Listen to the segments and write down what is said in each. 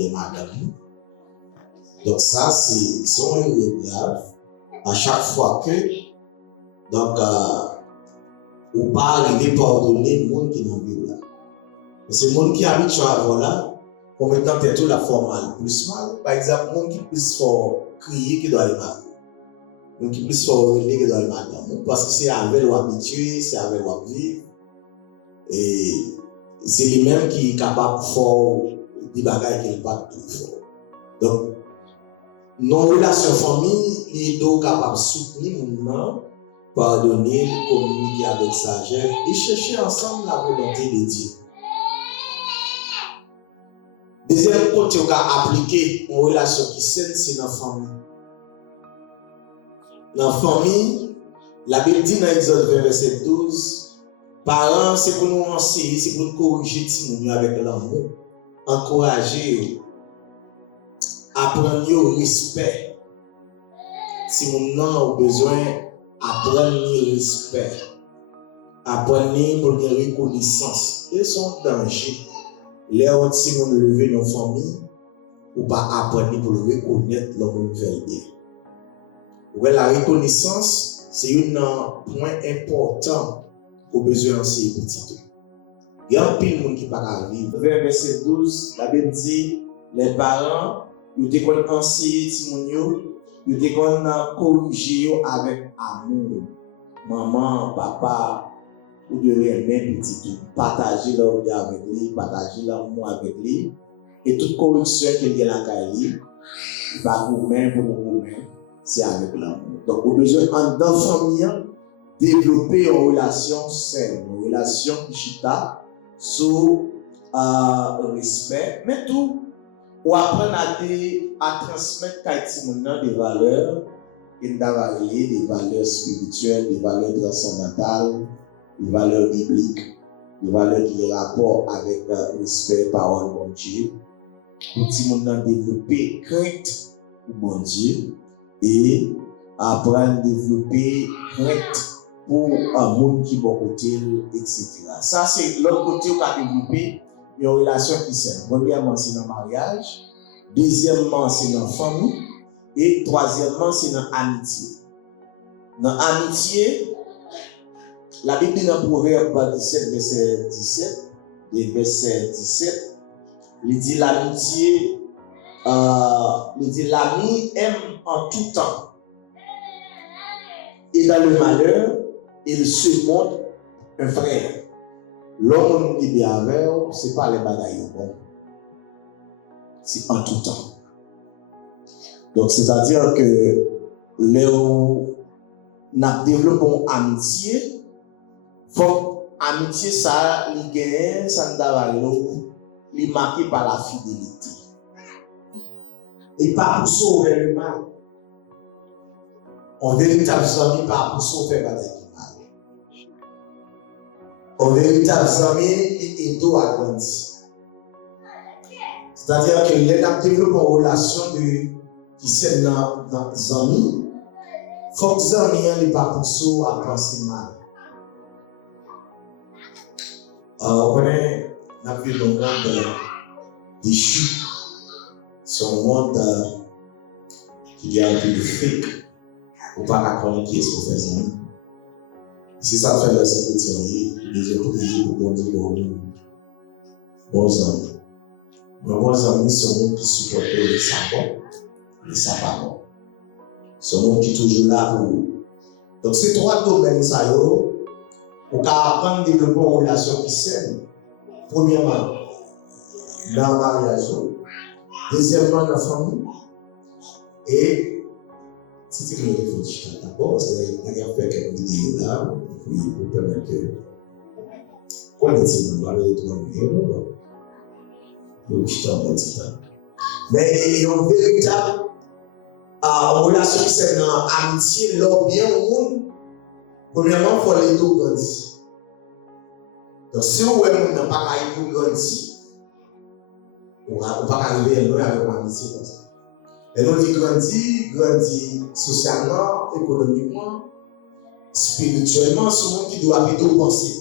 les madames. Donc ça, c'est un erreur grave. À chaque fois que, donc, ou pas arriver à pardonner le monde qui est dans le là. Parce que le monde qui habite sur la voie là, comme étant tout la forme plus mal. Par exemple, le monde qui plus fort crier qui doit aller mal. Le monde qui plus fort rêver qui doit aller mal. Parce que c'est avec l'habitude, c'est avec l'habitude. Et c'est lui-même qui est capable de faire des bagages qu'il n'est pas tout fort. Donc, nos relations famille, il est capable de soutenir le monde, pardonner, communiquer avec sagesse et chercher ensemble la volonté de Dieu. Deuxième côté, on a appliqué une relation qui saine, c'est dans la famille. Dans la famille, la Bible dit dans Exode 20, verset 12, parents, c'est pour nous enseigner, c'est pour nous corriger avec l'amour, encourager, apprendre le respect. Si nous avons besoin, apprendre le respect, apprendre pour la reconnaissance. Et son danger. Les autres, si nous lever nos familles, ou pas apprendre pour reconnaître leur nouvelle bien. Ouais, la reconnaissance, c'est un point important au besoin de ces petits. Il y a un pile de monde qui ne peut pas vivre. Verset 12, la Bible dit, les parents, ils te enseigner ils te corriger avec amour. Maman, papa, vous devez aimer petit tout, partager leur vie avec lui, partager l'amour avec lui, et toute correction qu'il y a dans la vie, va vous-même pour vous-même, c'est avec l'amour. Donc, vous avez besoin, dans la famille, développer une relation saine, une relation qui chita sous respect, mais tout, ou apprendre à transmettre des valeurs, des valeurs spirituelles, des valeurs transcendantales, des valeurs bibliques, des valeurs qui ont rapport avec le respect, parole, bon Dieu. Pour que développer crainte pour bon Dieu et apprendre à développer crainte pour un monde qui est bon côté, etc. Ça, c'est l'autre côté où on a développé une relation qui est saine. Premièrement, c'est dans le mariage. Deuxièmement, c'est dans la famille. Et troisièmement, c'est dans l'amitié. Dans l'amitié, la Bible dit dans Proverbe 17, verset 17, et verset 17, il dit l'amitié, il dit l'ami aime en tout temps. Et dans le malheur, il se montre un frère. L'homme qui est bien avec, ce n'est pas les bagailles bon. C'est en tout temps. Donc, c'est-à-dire que nous développons amitié. Faut amitié ça, il gagne, ça il est marqué par la fidélité. Et pas pour sauver le mal. En véritable ami, pas pour sauver le mal. En véritable ami, il doit grandir. C'est-à-dire que les gens développent une relation qui s'est dans les amis. Il faut que les amis ne pas pour sauver à penser mal. On connaît la vie du monde des chutes. C'est un monde qui est un peu de fake. Ou pas connaître qui est ce qu'on fait. Si ça fait la sécurité, les autres pays pour conduire le bons amis. Mes bons amis sont gens qui supportent les sabots. C'est gens qui sont toujours là pour vous. Donc, ces trois domaines, ça y est. Pour apprendre à développer une relation qui saine. Premièrement, dans le mariage. Deuxièmement, dans la famille. Et, c'est ce que je veux dire d'abord, parce que je vais faire quelques vidéos là, pour permettre que. Quoi est-ce que je vais parler de toi? Je t'en petit temps. Mais il y a une véritable relation qui saine dans l'amitié, l'or bien au monde. Premièrement, il faut les deux grandir. Donc, si vous voyez n'a pas pour grandir, on ne va pas arriver à loin avec l'amitié comme ça. Et nous dit grandir socialement, économiquement, spirituellement, c'est le monde qui doit plutôt penser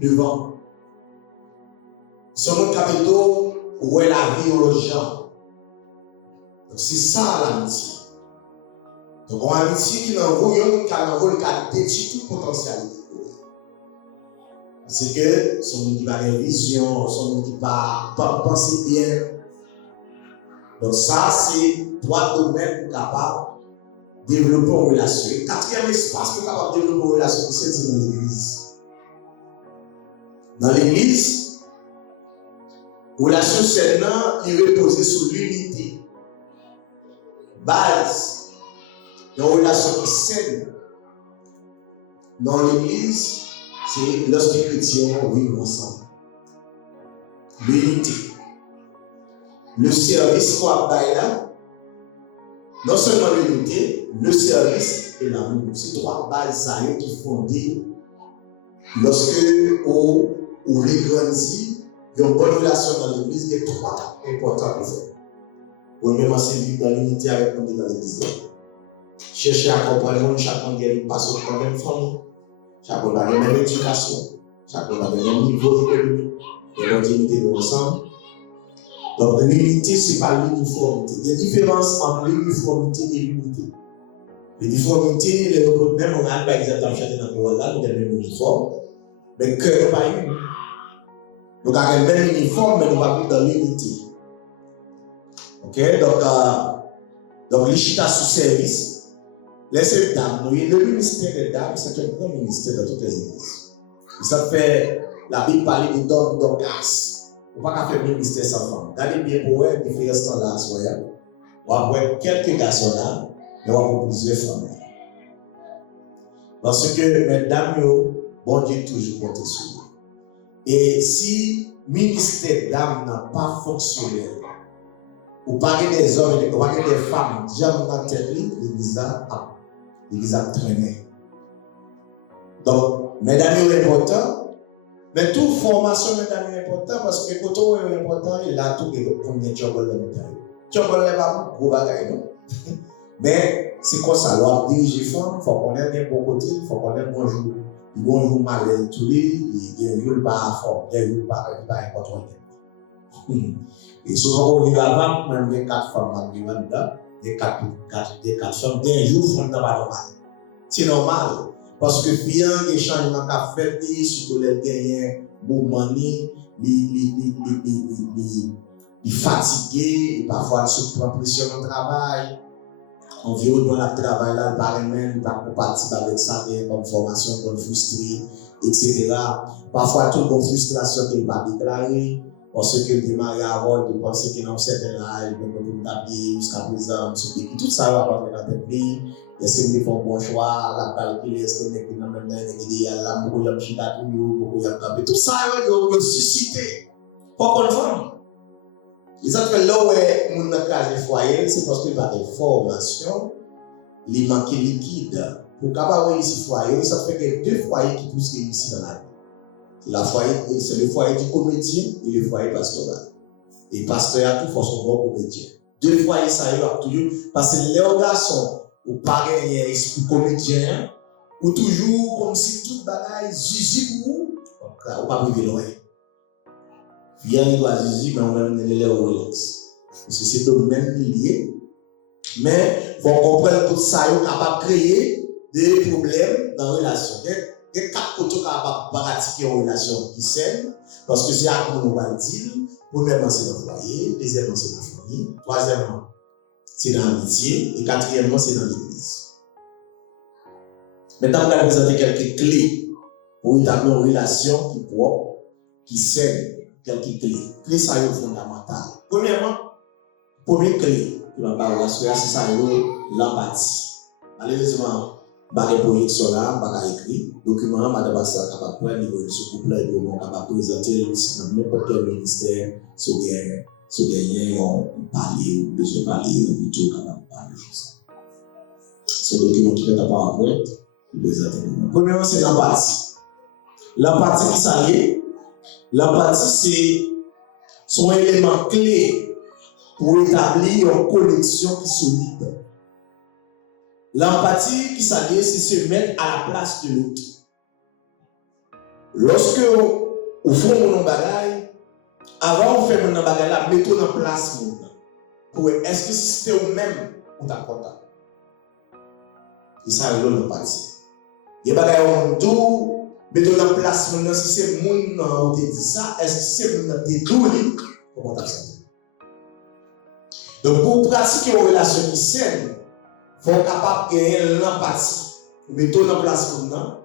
devant. C'est le monde qui a plutôt ouais la vie aux gens. Donc c'est ça l'amitié. Donc on a amitié qui n'envoie un rôle qui a détruit toute potentialité. Parce que son monde qui n'a pas de vision, son monde qui n'a pas pensé bien. Donc ça, c'est trois domaines pour capable de développer une relation. Et quatrième espace pour capable de développer une relation, c'est dans l'église. Dans l'église, relation seulement qui repose sur l'unité. Base, une relation qui saine. Dans l'église, c'est lorsque les chrétiens vivent ensemble. L'unité. Le service qu'on a là, non seulement l'unité, le service et l'amour. C'est trois bases qui fondent lorsque on grandit, il y a une bonne relation dans l'église, il y a trois importants pour faire. Premièrement, c'est vivre dans l'unité avec nous dans l'église. Chercher à comprendre chacun qui passe au problème famille. Chacun a la même éducation, chacun a le même niveau économique, et l'unité de ensemble. Donc l'unité, ce n'est pas l'uniformité. Il y a une différence entre l'uniformité et l'unité. L'uniformité, les autres, même on a par exemple chanté dans le rôle là, nous avons le même uniforme, mais le cœur n'est pas une. Nous avons le même uniforme, mais nous ne sommes pas dans l'unité. Ok, donc l'échita sous service. Les dames, le ministère des dames, c'est un grand ministère dans toutes les églises. Ça fait, la Bible parle de Dorcas. On ne peut pas faire un ministère sans femme. Regardez bien pour voir différents standards. On va voir quelques garçons là, mais on va voir plusieurs femmes là. Parce que, mesdames, bon Dieu toujours compte sur vous. Et si le ministère des dames n'a pas fonctionné, ou pas des hommes, ou pas des femmes, jamais dans la tête, l'église a traîné. Donc, mesdames, c'est important. Mais toute formation, mesdames, est important parce que quand on est important, il a tout comme des tchobol de médaille. Tchobol n'est pas gros bagaille, non? Mais c'est comme ça, alors diriger femme, il faut qu'on ait un bon côté, il faut qu'on ait un bon jour. Il y a un jour mal tous les, il y a un jour pas fort, il y a un jour pas important. Et souvent, on y va avant, même des 4 femmes, des 4 femmes, d'un jour, il faut pas. C'est normal. Parce que bien les changements qu'a fait, surtout les gagnants, mouvement, les fatigués, parfois sous pression au travail, environnement de travail là, par même, pas compatible avec ça, comme formation, comme frustré, etc. Parfois, toute une frustration qu'il ne va pas déclarer, parce qu'il démarre avant, il pense qu'il a un certain âge, il peut taper jusqu'à présent, tout ça va pas dans la tête. Est-ce que vous faites un bon choix, la calculer, est-ce que vous avez même idéal, là, beaucoup de chita, beaucoup de tapé, tout ça, vous suscité. Pas confirme. Les autres, là où on a casé foyer, c'est parce qu'il n'y a pas de formation, il manque liquide. Pour capable réussir foyer, ça fait que 2 foyers qui poussent ici dans la vie. C'est le foyer du comédien et le foyer pastoral. Et le pasteur a tout pour son bon comédien. 2 foyers, ça y va toujours, parce que les garçons, ou pareil, esprit comédien, ou toujours comme si toute bagaille zizi pour vous, ou pas privé loin. Viens, il doit zizi, mais on va mener les relax. Parce que c'est le même milieu. Mais, il faut comprendre que tout ça est capable de créer des problèmes dans la relation. Il y a 4 côtés capables de pratiquer une relation qui s'aime, parce que c'est à quoi on va le dire. Premièrement, c'est dans le foyer. Deuxièmement, c'est dans la famille. Troisièmement, c'est dans l'amitié. Et quatrièmement, c'est dans l'église. Maintenant, on va présenter quelques clés pour établir une relation qui propre, qui saine. Quelques clés. Clés, ça est fondamental. Premièrement, première clé pour la relation, c'est ça, l'empathie. Malheureusement, pas de projection là, pas d'écrit. Document, madame Bassa capable de prendre niveau de ce couple, et on capable de présenter dans n'importe quel ministère, sur gagner, on parler, ou besoin de parler, ou tout capable de parler. Ce document qui est à part après, il présente. Premièrement, c'est l'empathie. L'empathie qui s'allie. L'empathie, c'est son élément clé pour établir une connexion qui solide. L'empathie qui s'allie, c'est se mettre à la place de l'autre. Lorsque vous faites mon bagaille, avant de faire mon bagaille, mettez en place mon. pour est-ce que si c'était vous-même ou t'as content? Et ça arrive dans parti. Il y a des tout, mais dans la place, si c'est moun qui te dit ça, est-ce que c'est moun qui te dit comment t'as senti? Donc pour pratiquer une relation qui saine, il faut être capable de gagner l'empathie. Mettons en place maintenant.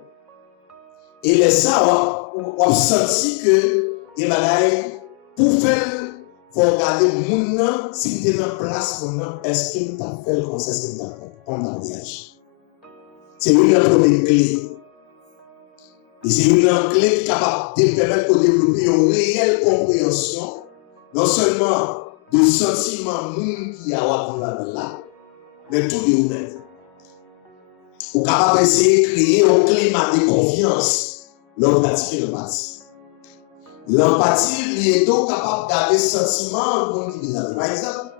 Et les ça, on a senti que les bagailles, pour faire, il faut regarder moun si tu es en place maintenant, est-ce que tu as fait le conseil, est-ce que tu as fait, comment tu as réagi? C'est une première clé. Et c'est une clé qui est capable de permettre de développer une réelle compréhension, non seulement de sentiments moun qui a là, mais tout de vous-même. Vous êtes capable d'essayer de créer un climat de confiance lors de pratiquer l'empathie. L'empathie, est donc capable de garder ce sentiment de qui vous avez. Par exemple,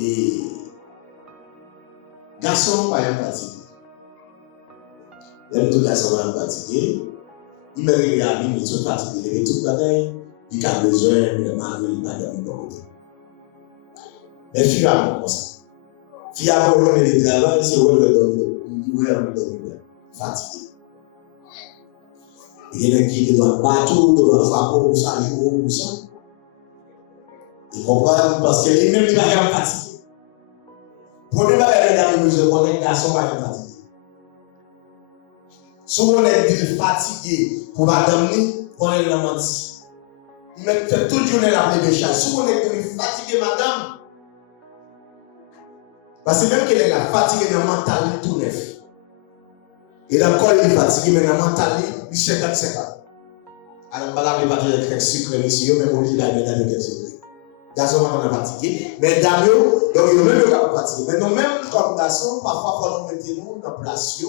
et garçon pas empathie. Il y a tout garçon pas empathie. Il me regarde, il sont fatigués, il est tout bagaille, il a besoin de marier, il n'a pas de côté. Mais finalement, comme ça. Qui a besoin de travail, c'est où le donner, fatigué. Il y a qui doit battre, doit frapper pour ça, jouer pour ça. Il comprend parce que lui-même, il va être fatigué. Premier bagage, il a besoin de garçon pas fatigué. Souvent, on est fatigué pour madame, on est la menti. Il fait toute journée la bébé. Souvent, on est fatigué, madame. Parce que même qu'elle est fatiguée dans le mental, tout neuf. Et dans le corps, il est fatigué, mais dans le mental, il est 50-50. Alors, on va l'appeler pas de quelques sucres ici, même au lieu d'aller dans quelques sucres. Garçon, on est fatigué, mais Damio, donc il est même pas fatigué. Mais nous, même comme garçon, parfois, quand nous mettons dans place,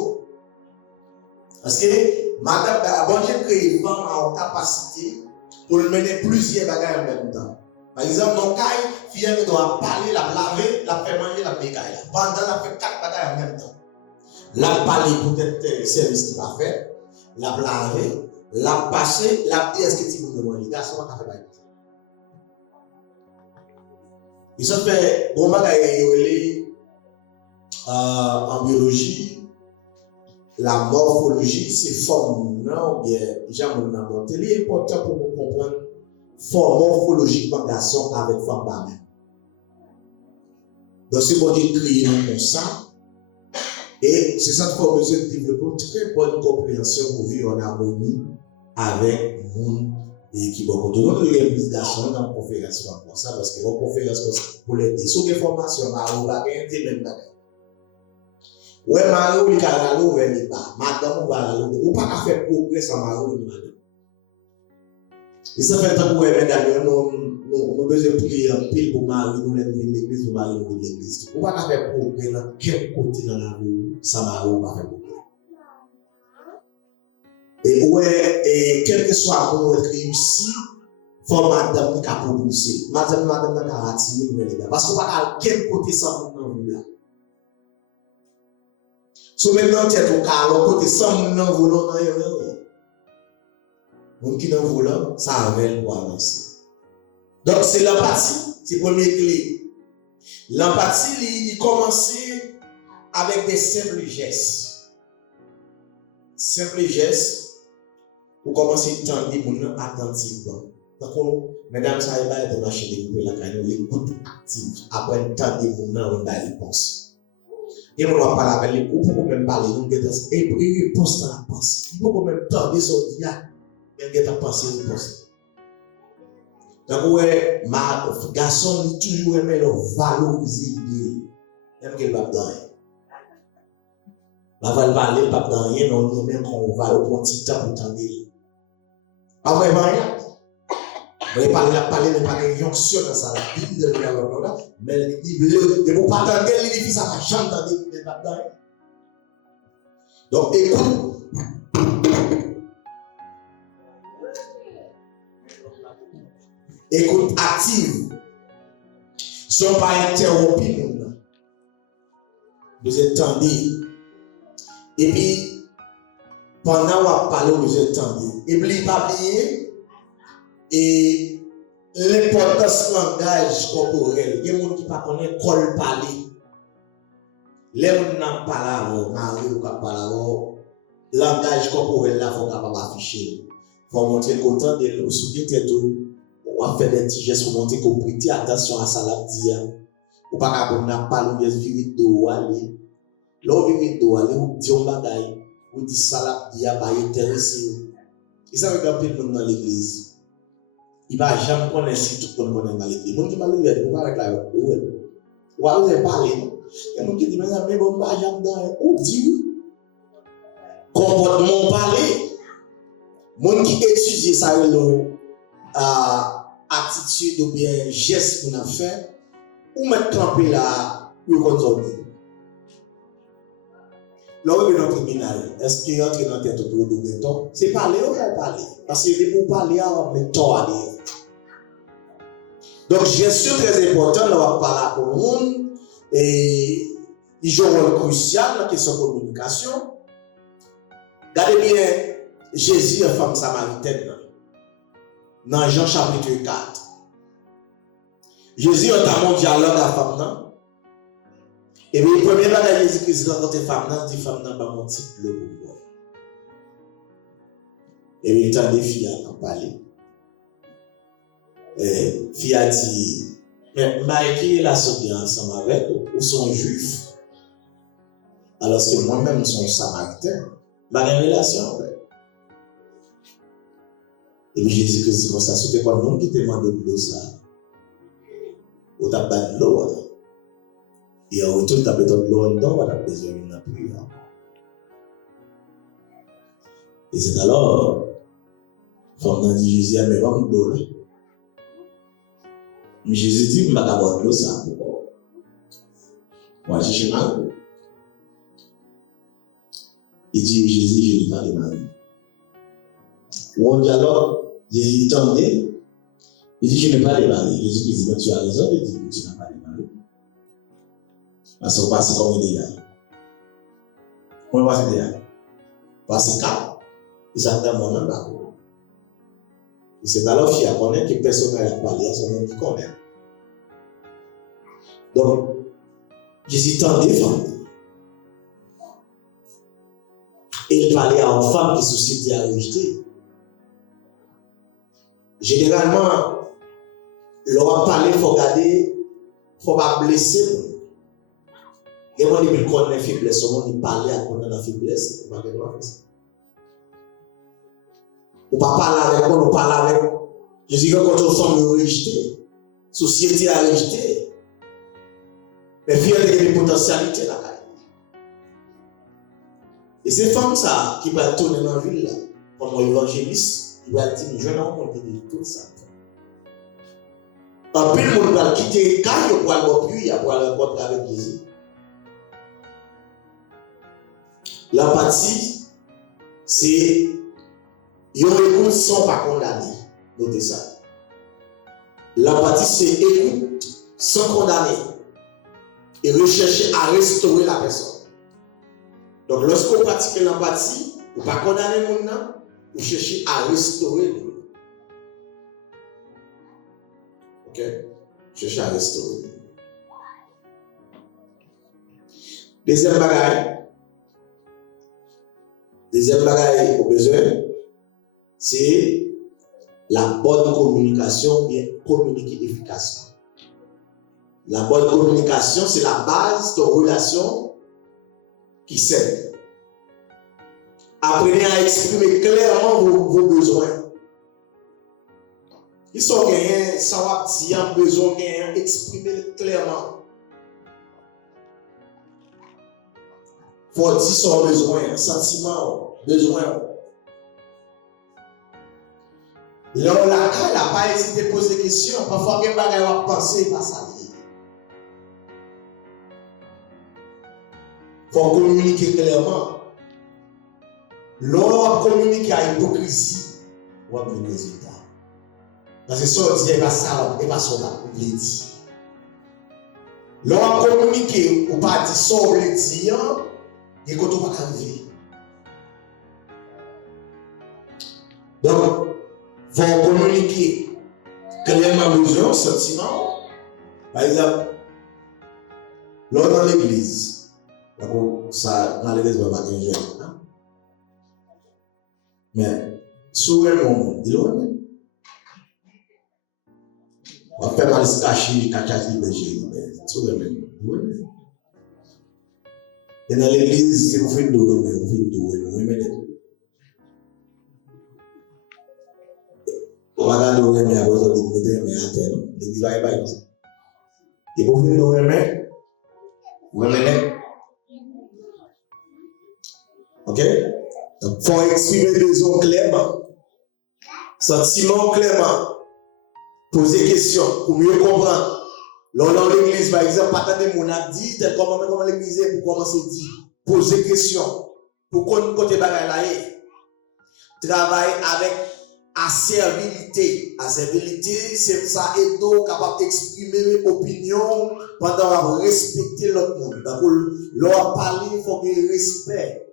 parce que madame, bon Dieu crée une femme en capacité pour mener plusieurs bagages en même temps. Par exemple, dans le cas, fille doit parler, la laver, la faire manger, la payer. Pendant la fait 4 bagages en même temps. La parler peut-être le service qu'il va faire, la laver, la passer, la dire est-ce que tu veux manger. Les garçons vont faire ça. Ils ont fait bon bagage en biologie, la morphologie, c'est forme, non, bien, déjà, mon amour. C'est important pour nous comprendre. Forme morphologiquement garçon avec femme par même. Donc, c'est bon Dieu créé comme ça. Et c'est ça qu'il faut besoin de développer une très bonne compréhension pour vivre en harmonie avec le monde et qui va continuer. Il y a plus garçons dans la conférence pour ça, parce que la conférence pour les sous informations, Mario va gagner même bagage. Ouais, Mario, il a la vers les bas. Madame, on va la louer. Ou pas faire progrès sans Mario, madame. Et ça fait tant que mesdames, nous avons besoin de prier en pile pour Marie, nous venir l'église, pour Marie, nous l'église. On va pas faire progrès dans quel côté dans la rue, ça Marie, on va faire progrès. Et ouais, et quel que soit pour être réussi, il faut madame qui a propulsé. Madame qui a attiré les gars. Parce qu'on va à quel côté ça nous dans là. So maintenant, tu es au cas, l'autre côté, sans nous dans volant, donc, qui dans le volant, ça avait pour avancer. Donc, c'est l'empathie, c'est la première clé. L'empathie, il commençait avec des simples gestes. Simples gestes pour commencer à tendre les gens attentivement. Donc, mesdames, ça va être la chaîne de la caille, l'écoute active. Après, tendre les gens, on va réponse. Et on ne va pas la parler, ou pour même parler, donc, et réponse dans la pensée. Il faut même tendre son diable. Il y a pensé une réponse. Donc, ouais, ma garçon, toujours aimé le valoriser l'idée. Même qu'il va pas rien. Ma va parler, pas dans rien, mais on même qu'on va au petit temps pour tendre. Pas vraiment rien. Vous voyez, parler de pas de jonction dans sa vie, de la mais de vous pas tendre, l'édifice, ça va jamais tendre, il va pas rien. Donc, écoute. Écoute active. Sont pas interrompus. Vous attendez. Et puis, pendant qu'on parle, vous attendez. Et puis, pas oublier. Et l'importance du langage corporel. Il y a des gens qui ne connaissent pas col parler. Les gens qui n'ont pas la mari ou pas la langage corporel là, il faut capable afficher. Il faut montrer content de nous soutenir tout. On va faire des petits gestes pour montrer qu'on prête attention à ça là dire. Ou pas capable n'a pas le vivre de aller. L'on vivre de aller ou dit on bagaille ou dit ça là dire pas intéressé. Et ça regarde plus le monde dans l'église. Il va jamais connaître si tout le monde connaît dans l'église. Monde qui parle il va avec la ouais. Ou alors vous parler. Et monde qui dit mais bon pas jamais dans ou dit comportement parler. Monde qui étudie ça attitude ou bien geste qu'on a fait ou mettre camper là ou comme ça. Là où est notre tribunal, est-ce qu'il y a dans tête pour le temps? C'est parler ou pas parler? Parce que c'est pour parler à mettre temps à dire. Donc gestion très importante, là on va parler pour le monde et il joue un rôle crucial dans la question de communication. Regardez bien Jésus et femme samaritaine dans Jean chapitre 4. Jésus entame un dialogue à la femme. Et puis, le premier bagage de Jésus-Christ rencontre femme, dit femme n'a pas mon type de pouvoir. Et puis, il a des filles à en parler. Fille a dit, mais qui est la sortie ensemble avec ou sont juifs? Alors que moi-même, je suis samaritain. Je n'ai pas de relation avec. Et puis, Jésus-Christ dit comme ça, c'était quoi le monde qui te demande de l'eau ça? Ou t'as pas de l'eau? Et en retour, tu as besoin de l'eau dedans, tu as besoin d'une prière. Et c'est alors, quand on dit Jésus, mais pas de l'eau là. Mais Jésus dit, je ne vais pas avoir de l'eau ça. Moi, je suis mal. Il dit, Jésus, je n'ai pas de mari. Ou on dit alors, Jésus tendait, il dit, je n'ai pas de mari. Jésus dit, tu as raison de dire que tu n'as pas de mari. Parce qu'on passe comme idéal. On passe idéal. Parce que quand ils attendent mon nom, et c'est alors qu'il y a connaître que personne n'a parlé à son nom qui connaît. Donc, Jésus tendait femmes. Et il parlait à une femme qui société a rejeté. Généralement, l'on parler, il faut regarder, il ne faut pas blesser. Et moi, il connaît la faiblesse, il parle à connaître la faiblesse, il ne peut pas faire ça. On ne peut pas parler avec moi, on parle avec. Je dis que quand on femme rejetée, la société a rejeté. Mais il y a des potentialités là. Et ces femmes ça, qui vont tourner dans la ville là, comme évangéliste, ils vont dire, je n'ai pas dit tout ça. En plus, le monde va quitter, quand il va aller plus, il va aller rencontrer avec Jésus. L'empathie, c'est une écoute sans pas condamner. Notez ça. L'empathie, c'est écoute sans condamner et rechercher à restaurer la personne. Donc, lorsqu'on pratique l'empathie, vous ne pas condamner le monde, vous cherchez à restaurer le monde. Ok? Cherchez à restaurer le monde. Deuxième bagaille au besoin, c'est la bonne communication, bien communiquer efficacement. La bonne communication, c'est la base de relation qui sert. Apprenez à exprimer clairement vos besoins. Ils sont gagnés, ça va dire besoin gagnant, exprimer clairement. Il faut dire son besoin, sentiment, besoin. Là, on n'a pas hésité à poser des questions. Parfois, quelqu'un va penser, pas ça. Il faut communiquer clairement. Lorsqu'on communique à l'hypocrisie, on va avoir des résultats. Parce que ça, on dit, ça, et pas ça, on veut dire. Lorsqu'on communique, on pas dire ça, on veut dire, et quand on va arriver. Donc, il faut communiquer clairement besoin, sentiment. Par exemple, lors dans l'église, ça, dans l'église, on va pas gagner. Mais, souvent, on dit, on fait mal se cacher, souvent, et dans l'église, c'est vous faites on va regarder au remet à votre dignité, mais à terre. L'église va y aller. Et vous faites au remet, vous remettez. Ok? Donc, il faut exprimer des besoins clairement, sentiments clairement, poser des questions pour mieux comprendre. Lors dans l'église, par exemple, pas tant de monde a dit, tel comment l'église est, pour commencer à dire, poser des questions, pour qu'on côté bagaille là est. Travailler avec asservabilité. Asservabilité, c'est ça et donc capable d'exprimer opinion pendant respecter l'autre monde. Donc, l'on parler, il faut qu'il y ait respect.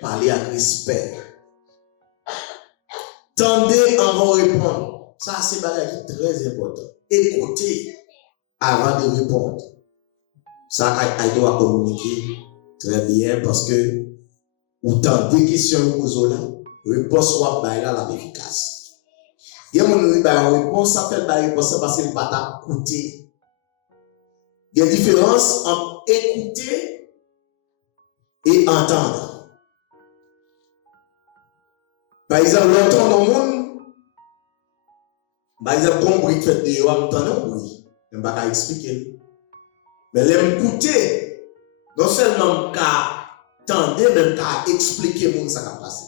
Parler avec respect. Tendez avant de répondre. Ça, c'est bagage qui est très important. Écoutez avant de répondre. Ça, il doit communiquer très bien parce que autant des questions que vous avez là, réponse soit la efficace. Il y a une réponse, ça fait la réponse parce qu'il ne va pas écouter. Il y a une différence entre écouter et entendre. Par exemple, l'entendre au monde, par exemple, comme bruit fait de entendre un bruit, je ne vais pas expliquer. Mais l'écouter, non seulement qu'à entendre, même qu'à expliquer ce qui s'est passé.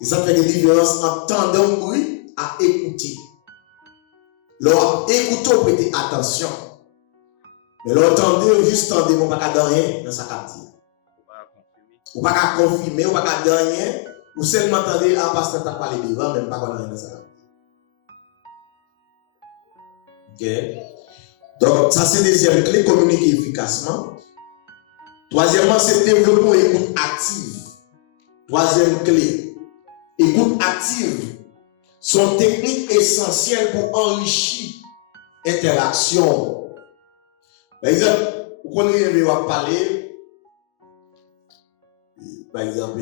Et ça fait des différences entre entendre un bruit à écouter. Lorsque écoutez, prêtez attention. Mais l'entendez, juste entendez, vous ne pouvez pas rien dans sa carte. Vous ne pouvez pas confirmer, vous ne pouvez pas rien. Ou seulement entendez, ah, parce que tu as parlé devant, même pas qu'on a rien dans sa carte. Ok? Donc, ça c'est la deuxième clé, communiquer efficacement. Troisièmement, c'est développer une écoute active. Troisième clé, écoute active sont techniques essentielles pour enrichir l'interaction. Par exemple, vous connaissez parler, par exemple,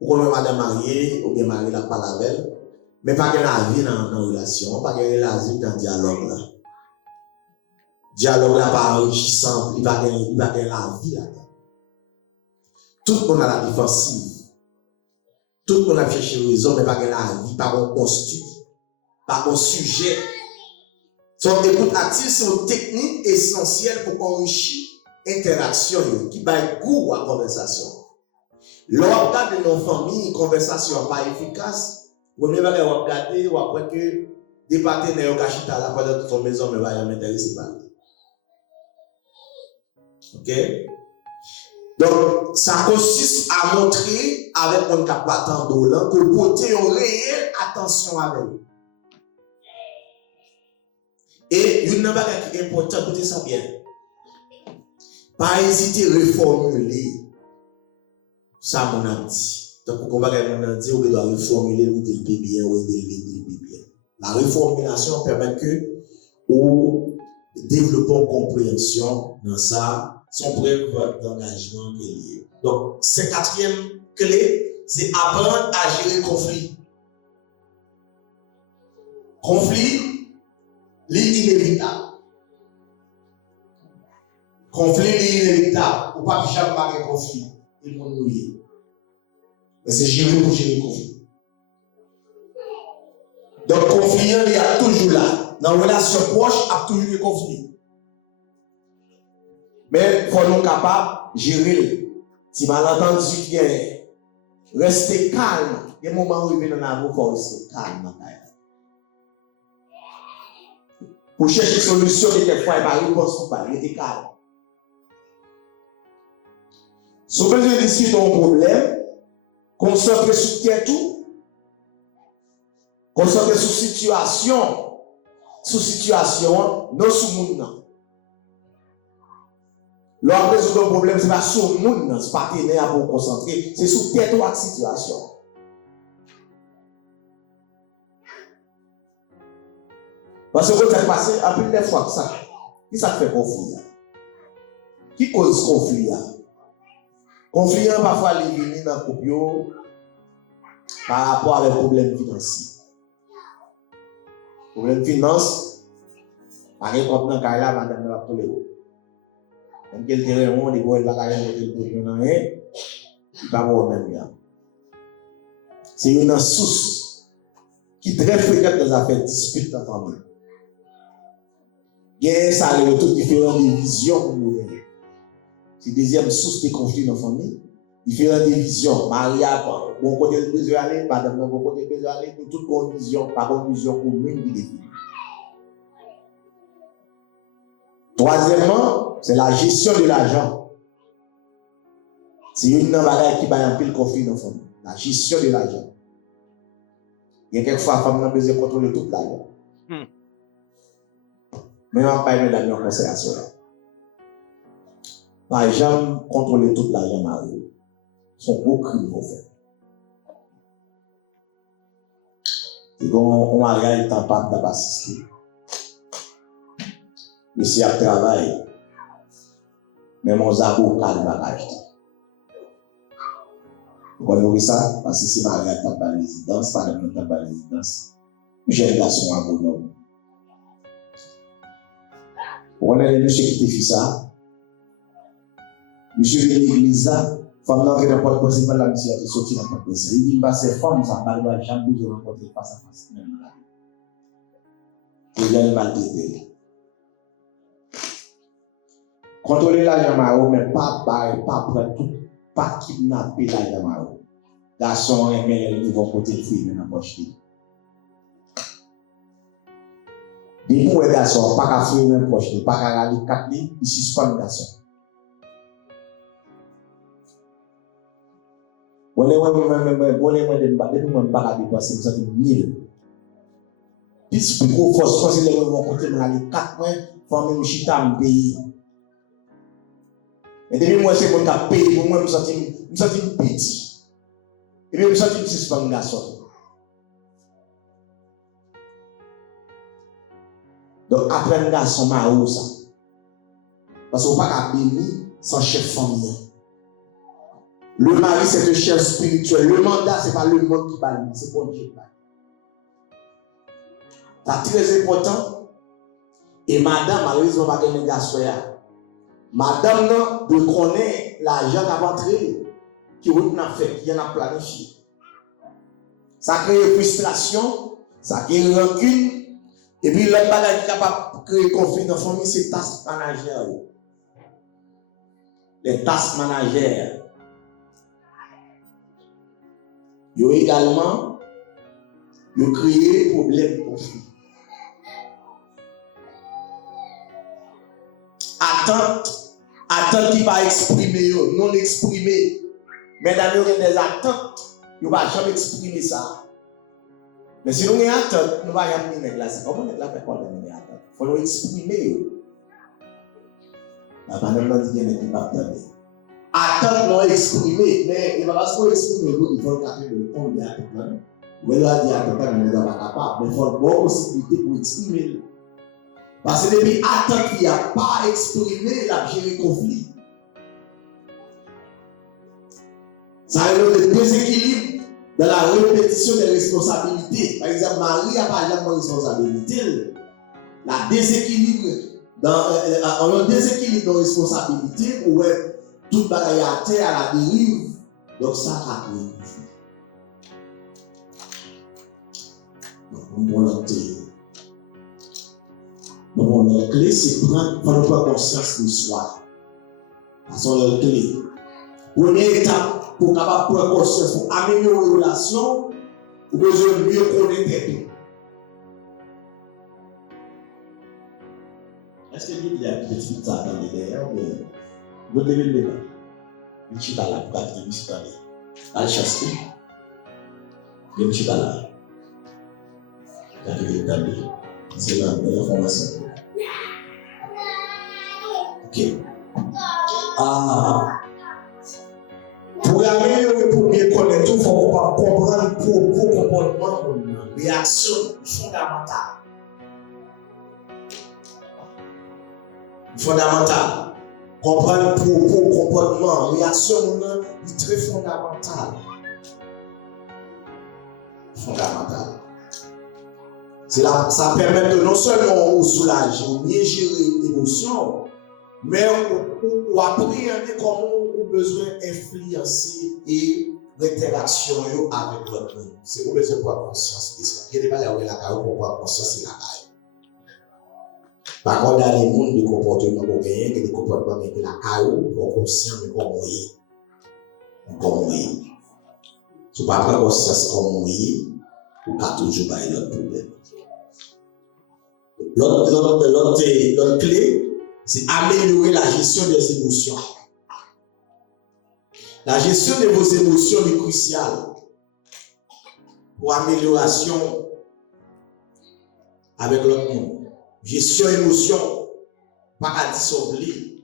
vous connaissez madame mariée ou bien mariée la pas la belle, mais pas qu'elle a vie dans la relation, pas qu'elle a vie dans le dialogue là. Dialogue là pas enrichissant, il va gagner la vie là. Tout le monde a la défensive. Tout le monde a cherché raison, mais pas gagner la vie, pas un posture, pas un sujet. Son écoute active, c'est une technique essentielle pour enrichir l'interaction qui va goût à la conversation. Lors de nos familles, conversation pas efficace, vous ne pouvez pas regarder ou après que des partenaires ont caché à la porte de votre maison, mais va m'intéresser par lui. Ok? Donc, ça consiste à montrer avec un capatant d'Olan que porter une réelle attention avec lui. Et une chose qui est importante, écoutez ça bien. Pas hésiter à reformuler ça, mon ami. Donc, on va dire qu'on doit reformuler ou dire bien ou dire bien. La reformulation permet que nous développons compréhension dans ça. Son preuve d'engagement est lié. Donc, cette quatrième clé, c'est apprendre à gérer le conflit. Conflit, l'inévitable. Conflit, l'inévitable. Ou pas que jamais pas de conflit. Il faut nous lier. Mais c'est gérer pour gérer le conflit. Donc, conflit, il y a toujours là. Dans la relation proche, il y a toujours des conflits. Mais il faut nous capables de gérer. Si malentendu qui est, restez calme. Il y a des moments où il vient dans la vie, il faut rester calme. Pour chercher une solution, quelquefois, il n'y a pas de réponse ou pas. Restez calme. Si vous voulez discuter un problème, concentrez sur tout. Concentrez sur situation. Sous situation, non sous monde. Lorsque résoudre un problème, ce n'est pas sur le monde, ce n'est pas partenaire pour concentrer, c'est sur tête ou situation. Parce que ça passe un peu de fois que ça. Qui ça fait conflit? Qui cause conflit? Conflit, parfois, il vient dans le couple par rapport avec les problèmes financiers. Problème finance, par exemple, dans le cas là, madame ne va pas le même qu'elle dirait, on est bon, elle va gagner le problème dans rien, il va avoir même bien. C'est une source qui est très fréquente dans les affaires de dispute dans la famille. Il y a ça, les retours différentes divisions pour nous. C'est la deuxième source de conflit dans la famille. Différentes divisions. Maria, bon côté de besoin aller, madame, bon côté de besoin aller, toute bonne vision, pas bonne vision commune qui définit. Troisièmement, c'est la gestion de l'argent. C'est une bagaille qui va un peu le conflit dans la famille. La gestion de l'argent. Il y a quelquefois, la femme a besoin de contrôler tout l'argent. Mais on ne va pas aimer dans le conseil à cela. Par exemple, contrôler tout l'argent, Marie. Son gros crime qu'on fait. Et quand on mariage, il t'en parle d'assister. Mais si elle travaille, même on a beaucoup de bagages. Vous voyez ça? Parce que si mariage n'a pas de résidence, pas de temps pas de résidence, j'ai un garçon à bonhomme. Vous voyez le monsieur qui te fait ça? Monsieur vient de l'église là. Femme n'entre dans le porte principal, la monsieur a sorti dans le porte principal. Il dit, c'est femme, ça ne va jamais besoin de rencontrer face à face. Il vient de maltraiter. Contrôler l'argent maro, mais pas barrer, pas prendre tout, pas kidnapper l'argent maro. Garçon, ils vont côté de fouille dans la poche. Des pour les garçons, pas qu'à fouiller dans la poche, pas qu'à aller 4 livres, ils suspendent les garçons. On est pas dépenser, nous sommes 1000. Puis, pour force, les gens vont compter dans les 4 mois, pour même chita en pays. Et depuis moi, c'est mon cas payé, pour moi, nous sommes petits. Et puis, nous sommes petits, c'est pas un garçon. Donc, après un garçon, marou ça. Parce qu'on ne peut pas bénir sans chef famille. Le mari, c'est un chef spirituel. Le mandat, ce n'est pas le monde qui parle, c'est pour Dieu. C'est très important. Et madame, malheureusement, pas gagner garçon. Madame, non, de connaître l'argent qui va entrer, qui a fait, qui a planifié. Ça crée frustration, ça crée rancune. Et puis, le bagage qui est capable de créer conflit dans la famille, c'est task manager. Les task managers. Ils ont également créé problème conflit. Attente qui va exprimer, non exprimé. Mais dans des attentes, ils ne vont jamais exprimer ça. Mais si nous avons une attente, nous ne allons pas y aller. Comment nous allons faire quoi dans les attentes? Il faut nous exprimer. La madame dit qu'il n'est pas attendue. Attente non exprimée, mais il va pas exprimer, il faut le capter de répondre à l'attente. Vous allez dire attente, mais nous ne sommes pas capables. Mais il faut une bonne possibilité pour exprimer. Parce que depuis attente qui n'a pas exprimé, il a géré le conflit. Ça a le déséquilibre dans la répétition des responsabilités. Par exemple, Marie n'a pas jamais de responsabilité. La déséquilibre dans déséquilibre de responsabilité où toute bagaille à terre à la dérive. Donc ça a créé le conflit. Donc, la clé, c'est prendre conscience de soi. C'est la clé. Première étape pour capable prendre conscience, pour améliorer les relations, vous avez besoin de mieux connaître. Est-ce que il y a une petite ça dans les derrière ou vous devez le mettre? Une petite là, pour garder une petite là. Allez chasser. Une petite là. Gardez le. C'est la meilleure formation. Ok. Pour améliorer, pour mieux connaître, il faut comprendre pour comportement, réaction fondamentale. Fondamental. Comprendre propos, comportement, réaction, c'est très fondamental. Fondamental. C'est là, ça permet de non seulement soulager, ou bien gérer l'émotion, mais ou appréhender comment on a besoin d'influencer et l'interaction avec l'autre monde. C'est pour besoin de prendre conscience. Il y a des balais où la caille pour prendre conscience de la caille. Par contre, il y a des mondes de comportement qu'on gagne, des comportements qui la caille, qu'on conscient, mais qu'on moyen. Qu'on moyen. Si vous ne prenez pas conscience qu'on moyen, vous ne pouvez toujours pas l'autre problème. L'autre clé, c'est améliorer la gestion des émotions. La gestion de vos émotions est cruciale pour amélioration avec l'autre monde. Gestion émotion, pas à dissocier.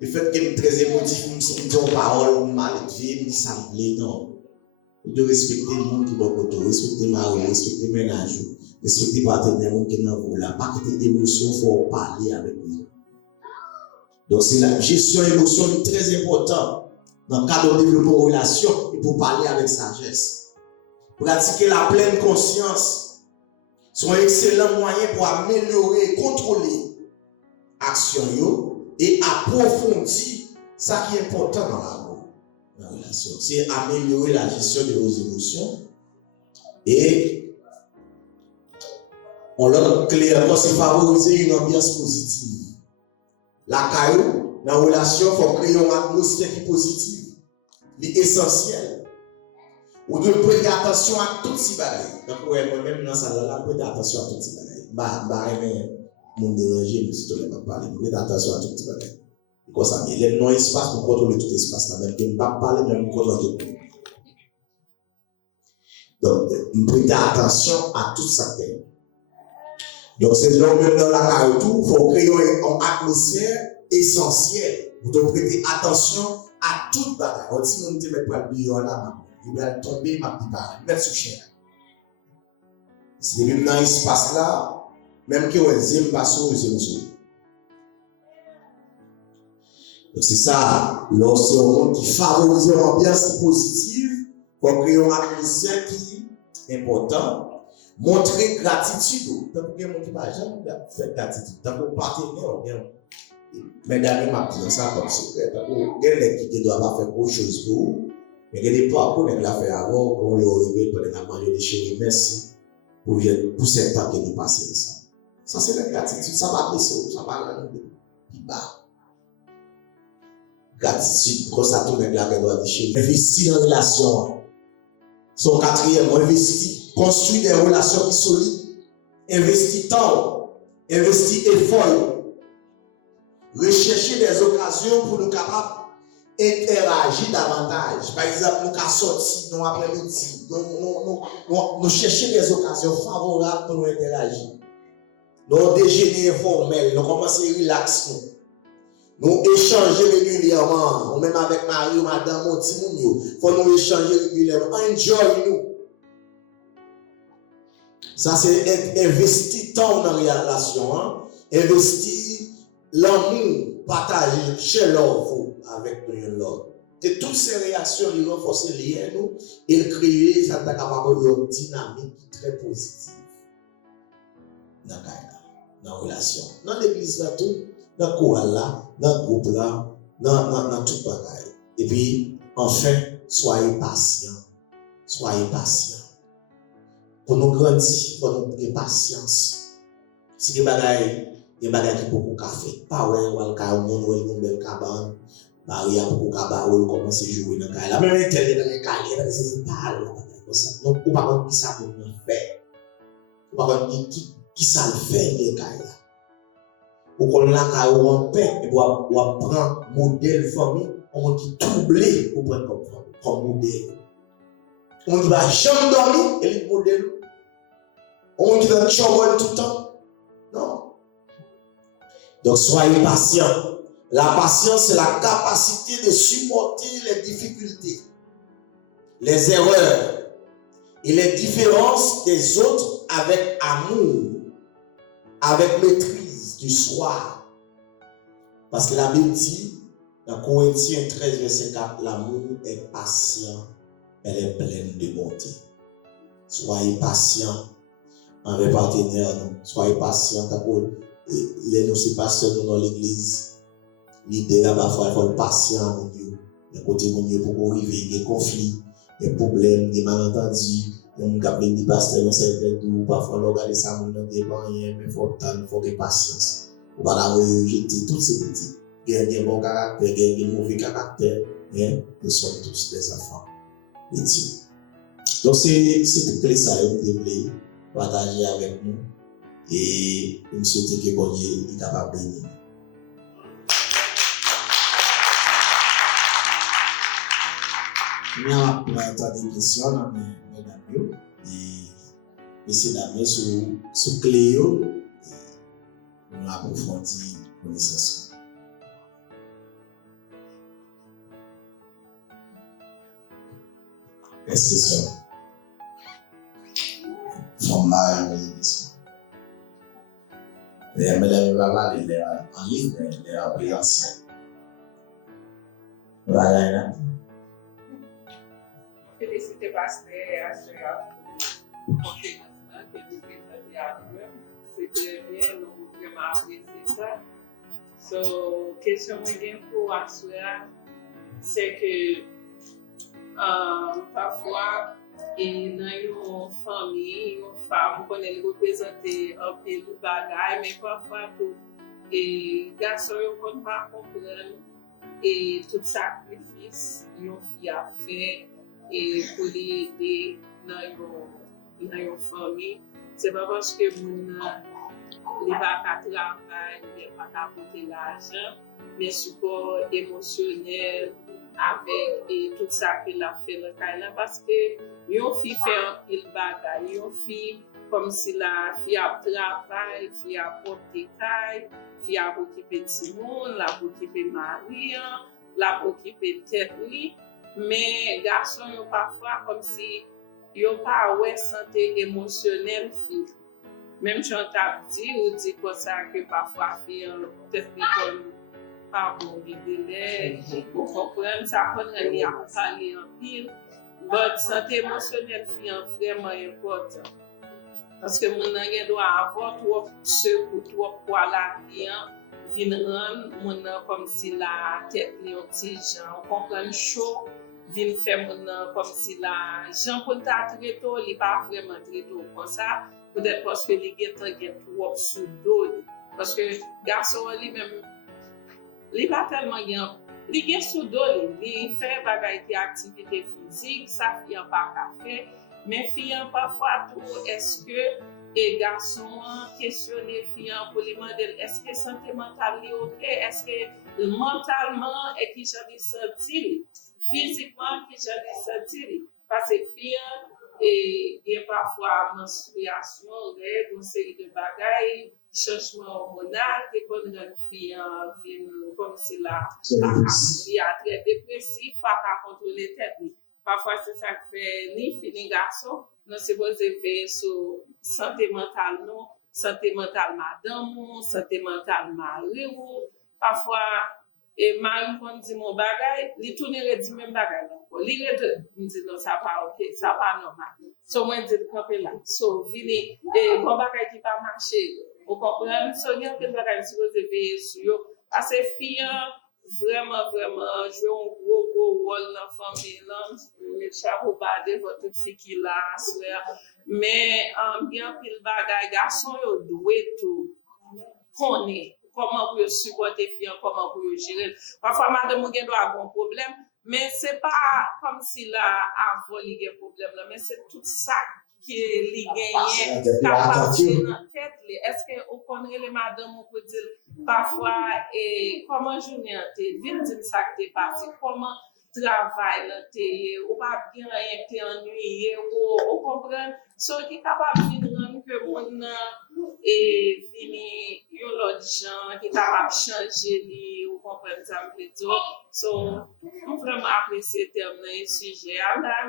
Le fait que je suis très émotif, je me dis en parole, mal élevé, je me dis ça me plaît, non. De respecter le monde qui va côté, respecter ma rue, respecter mes ménages, respecter les partenaires qui sont dans vous là, pas que tes émotions, il faut parler avec eux. Donc, c'est la gestion émotion est très importante dans le cadre de développer une relation et pour parler avec sagesse. Pratiquer la pleine conscience sont un excellent moyen pour améliorer et contrôler l'action et approfondir ce qui est important dans la relation. C'est améliorer la gestion de vos émotions et on l'a clairement, c'est favoriser une ambiance positive. La caillou, dans la relation, il faut créer une atmosphère qui est positive, qui est essentielle. Vous devez prêter attention à toutes ces bagailles. Donc, moi-même, dans ça, là, prêter attention à toutes ces bagailles. Mon déranger, mais si tu ne veux pas parler, prêter attention à toutes ces bagailles. Comme ça, il y a un espace pour contrôler tout l'espace là, même que je ne vais pas parler, même pour contrôler tout. Donc, prêter attention à tout ça. Donc, c'est là même dans la caille tout, il faut créer une atmosphère essentielle. Vous devez prêter attention à toute bagaille. On dit, si on ne te met pas le billon là, il va tomber, ma petite barre, mettre sous chair. C'est même dans l'espace là, même que vous aimez pas sur les émotions. Donc, c'est ça, lorsque on qui favorise une ambiance positive, pour créer une atmosphère qui est importante. Montrer gratitude. Tant que mon qui va jamais faire gratitude. Tant que partenaire, bien. Mesdames, m'a dit ça comme secret. Tant que quelqu'un qui ne doit pas faire beaucoup de choses pour vous, mais il y a des fois qu'on l'a fait avant, qu'on l'a réveillé pendant la manger des chéris, merci pour cette temps que nous passons ensemble. Ça, c'est la gratitude. Ça va baisser, ça va aller bas. Gratitude, quand ça tourne avec la doit des chéris. Investir dans la relation. Son quatrième, investir. Construire des relations qui sont solides, investir temps, investir effort, rechercher des occasions pour nous capables d'interagir davantage. Par exemple, nous avons sorti, nous après-midi, nous chercher des occasions favorables pour nous interagir. Nous déjeuner informel, nous commencer à relaxer. Nous échanger régulièrement, même avec Marie ou Madame ou Timounio, il faut nous échanger régulièrement. Enjoy nous. Ça, c'est investir temps dans la relation, hein? Investir l'amour, partager chez l'autre avec l'autre. Et toutes ces réactions, ils renforcent les liens, nous, et créer, ça t'a capable une dynamique très positive dans la relation. Dans l'église, là, tout, dans le choral, là, dans le groupe, là, dans tout bagaille. Et puis, enfin, soyez patients. Soyez patients. Pour nous grandir, pour nous avoir patience. Si il y a des bagages qui beaucoup café, pas ouais, on va le faire, on va le bel cabane, Maria beaucoup cabane, on commence à jouer dans le cas. La même intérêt dans le cas, il y a des paroles comme ça. Donc, on va voir qui ça pour nous faire. On va voir qui ça le fait dans le cas. Ou qu'on l'a cas où on paie, et on prend modèle famille, on dit troublé pour prendre comme modèle. On ne va jamais dormir et les modèles. On dit dans le chambre tout le temps. Non. Donc soyez patients. La patience, c'est la capacité de supporter les difficultés, les erreurs et les différences des autres avec amour, avec maîtrise du soi Parce que la Bible dit, dans Corinthiens 13, verset 4, l'amour est patient, elle est pleine de bonté. Soyez patients envers partenaires, soyez patients. Les nous, c'est pas seulement dans l'église. L'idée là, parfois, il faut être patient avec Dieu. Les côtés où Dieu pour arriver, des conflits, des problèmes, des malentendus. On a appelé des pasteurs, c'est peut-être doux. Parfois, on regarde ça, on ne dépend rien, mais il faut avoir patience. On va la rejeter tous ces petits. Il y a des bons caractères, il y a des mauvais caractères. Nous sommes tous des enfants de Dieu. Donc, c'est toutes ça que vous voulez partager avec nous. Et je me souhaite que bon Dieu est capable de bénir. Nous avons des questions dans mes amis. Et messieurs dames, sous Cléo, nous approfondissons la connaissance. Question. Format de question. Les mesdames va parler en ligne, les en présentiel. Voilà là. Félicité pasteur à ce conférence que vous présentez à nous. C'était bien, nous vraiment apprécié ça. So, question pour assurer, c'est que parfois, et dans une famille, une femme, on est représenté un peu de bagaille, mais parfois, les garçons ne peuvent pas comprendre et tout sacrifice qu'ils ont fait et pour les aider dans une famille. C'est pas parce que vous n'avez pas de travail, vous n'avez pas d'apporter l'argent, mais support émotionnel avec tout ça qu'il a fait le cas parce que une fille fait un pile bagaille, une fille comme si la fille a travail, fille a porté caille, fille a occupé de Simone, la occupé Maria, la occupé de tête lui, mais garçon parfois comme si yo pas ouais santé émotionnelle fille. Même si on t'a dit ou dit comme ça que parfois fille peut-être comme pardon, des délais, vous comprenez, ça prend rien à parler en pile. Votre santé émotionnelle est vraiment importante. Parce que mon enfant doit avoir trop secours, trop poids la vie, vient rendre comme si la tête est un petit gens, on comprend chaud, vient faire comme si la gens pour traiter tôt, il pas vraiment très tôt comme ça, peut-être parce que les gens trop sous dos, parce que garçon lui-même il pas tellement bien. Il est sous dos, il fait des activités physiques, ça fait pas café, mais filles parfois tout est-ce que les garçons questionnent les filles pour les demander est-ce que santé mentale est ok, est-ce que mentalement et qui j'en ai senti, physiquement qui j'en ai senti, parce que filles et il y a parfois menstruation, une série de bagailles. Changement hormonal, qui comme une fille comme si la fille très dépressive, pas qu'à contrôler tête. Parfois, c'est ça qui fait ni fille ni garçon, nous sommes supposés veiller sur santé mentale, non, santé mentale madame, santé mentale mari. Parfois, et mari quand dit mon bagage, il tourne et dit même bagage. Il dit non, ça pas ok, ça pas normal. So moi je dis camper là. So vini et mon bagage qui pas marcher. Vous comprenez? So il y a que bagage supposé veiller sur parce que fille vraiment jouer un gros rôle dans la famille là. Le chapeau bas de votre fille qui là, mais bien pile bagage garçon yo doué tout. Connaît comment vous supporter fille, comment vous gérer. Parfois madame vous doit avoir un problème, mais c'est pas comme si là avant il y a problème là, mais c'est tout ça qui est gagné capable dans tête. Est-ce que vous connaissez les madame on peut dire parfois et comment journée t'es vite dire ça que t'es passé, comment travail là t'es ou pas bien rien t'es ennuyé ou comprendre ce qui est capable de rendre que mon et vini yon l'autre gens qui capable changer li ou comprendre ça me dit so on vraiment apprécier terme dans sujet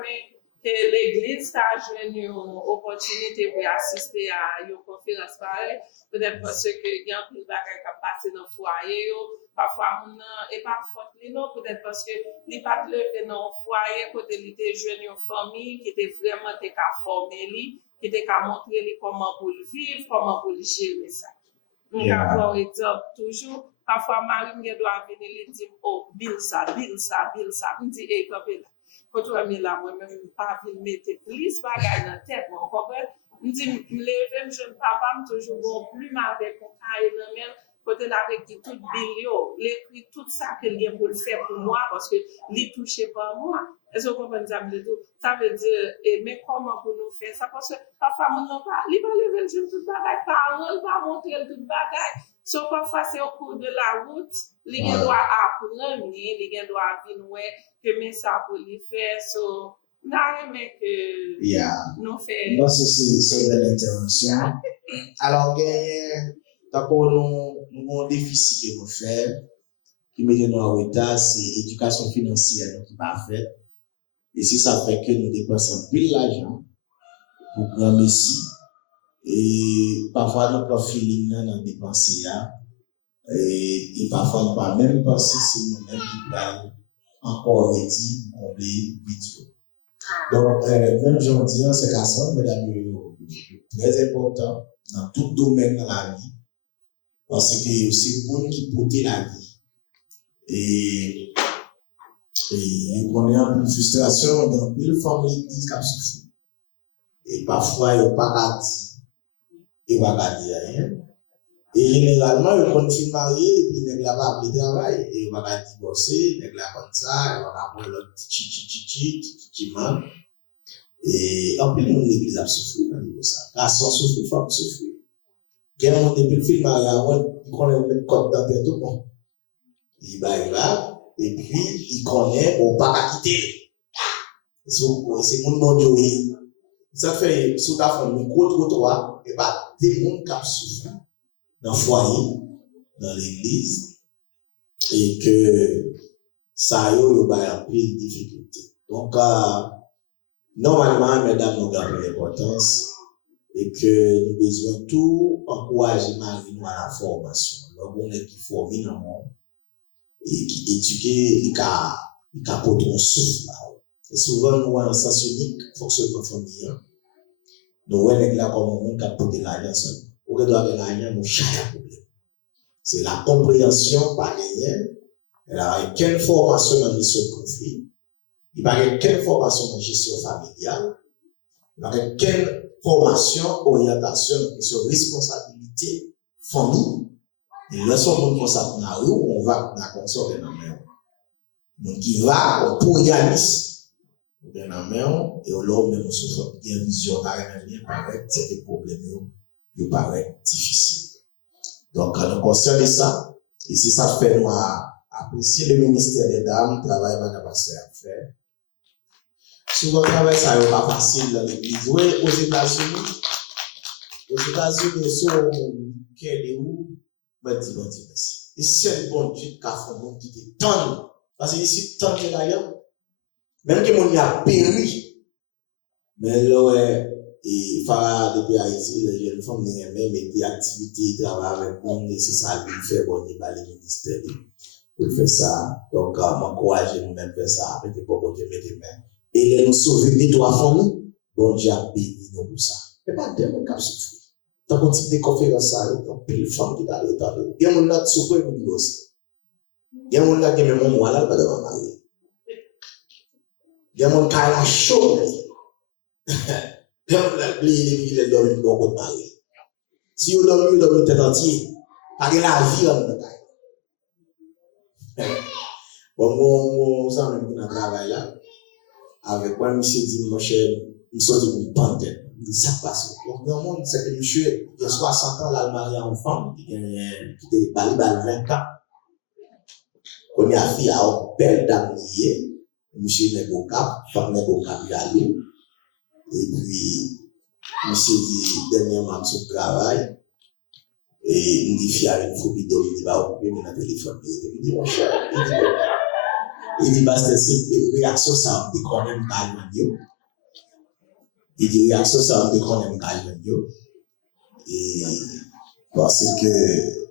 mais que l'église a joué une opportunité pour assister à une conférence pareille peut-être parce que il y a un peu de bagages qui passé dans le foyer parfois on n'est pas faute non peut-être parce que les pas levé dans foyer côté il était jeune en famille qui était vraiment t'es qu'à former lui qui était qu'à montrer lui comment pour le vivre comment pour le gérer ça donc avoir exemple toujours parfois Marie doit venir lui dire oh bill ça me dit hey capé quand tu as mis là moi même pas venir mettre plus bagaille dans tête moi comprendre me dit lever jeune papa me toujours bon plus avec mon cahier dans même côté avec tout bilio l'écrit tout ça qu'il vient pour le faire pour moi parce que les touché par moi est-ce que vous comprenez ça veut dire mais comment pour nous faire ça parce que parfois mon non pas il va lever le jeune tout bagaille parole va montrer tout bagaille so parfois c'est au cours de la route les gens doivent apprendre les gens doivent venir que mais ça pour les faire so non mais que nous fait non c'est de l'intervention alors donc, nous avons un déficit que nous faisons, qui met nous en retard, c'est l'éducation financière qui va faire. Et si ça fait que nous dépensons plus d'argent pour grand messie, et parfois nous profilons dans dépenser, et parfois nous ne pas même penser si nous-mêmes qui parlons encore ready pour les vidéos. Donc, même je dis, c'est ça, mesdames et messieurs, très important dans tout domaine de la vie. Parce que c'est le monde qui porte la vie. Et on est en frustration dans une forme d'église qui a souffert. Et parfois, il n'y a pas de rien. Et généralement, il continue à marier, et puis il n'y a pas de travail. Et il va divorcer, il n'y a pas de ça, il va prendre l'autre petit man. Et en plus, l'église a souffert dans le ça. Car sans souffrir, femme souffrir. Quand on depuis le film, il connaît le code dans tête tout bon. Il va là, et puis il connaît, on pas à quitter. C'est mon bon Dieu. Ça fait, sous ta famille, gros toi, et pas des gens qui souffrent dans le foyer, dans l'église, et que ça a eu un peu de difficulté. Donc, normalement, mesdames, nous gardons l'importance. Et que nous besoin tout encourager Marie à la formation. Donc, on est qui forme dans le monde et qui éduque, il capote un souffle. Et souvent, nous avons un sens unique, fonctionnement familial. Nous avons là comme un monde qui a porté l'argent seul. Au lieu d'avoir l'argent, nous chaque problème. C'est la compréhension par rien. Elle n'a aucune formation dans la gestion de conflit. Il n'y a aucune formation dans la gestion familiale. Il n'y a aucune formation, orientation, sur responsabilité, famille. Et là, son monde comme ça, on va dans la console de la main. Donc, qui va pour y aller, dans la main, et on l'a même souffre bien visionnaire, bien paraît, c'est des problèmes, qui paraît difficile. Donc, on est conscient de ça, et si ça fait nous apprécier le ministère des Dames, travail, madame, à faire. Souvent, le travail, ça n'est pas facile dans l'église. Oui, aux États-Unis, sont quel est où? Merci. Et c'est le bon Dieu qui a fait un monde qui est tant. Parce que ici, tant que d'ailleurs, même que mon a péri, mais là, et Farah depuis Haïti, les jeunes femmes n'ont même des activités, travail avec nous, et c'est ça qui fait bon, il va les ministères pour faire ça. Donc, m'encourager nous-mêmes faire ça, avec des propos de mes mains. Et les nous sauver des trois familles, bon Dieu a béni nous pour ça. Mais pas de mon cap souffrir. Dans mon type de conférence, il y a pile de femmes qui t'allent parler. Il y a mon là de souffrir, il y a aussi. Il y a mon là qui me mon là, pas de ma mari. Il y a mon qui a la chaud. Il y a mon là qui est dormi pour mon mari. Si vous dormez tête entière, pas de la vie en le cas. Bon, mon ami qui a travaillé là, avec moi, monsieur dit, mon cher, nous sommes une panthère. Ça passe. Donc, dans le monde, c'est que monsieur, il y a 60 ans, là, marié en femme, qui était bali 20 ans. On a fait à une belle dame liée, monsieur n'est pas cap, femme n'est pas cap, il a lu. Et puis, monsieur dit, dernièrement, sur le travail, et il dit, fier, il faut qu'il dorme, il va occuper mon téléphone. Il dit, mon cher, il dit, bah, c'est réaction, ça, on dit, quand même, calme, il dit, réaction, ça, on dit, quand même, calme, et parce que,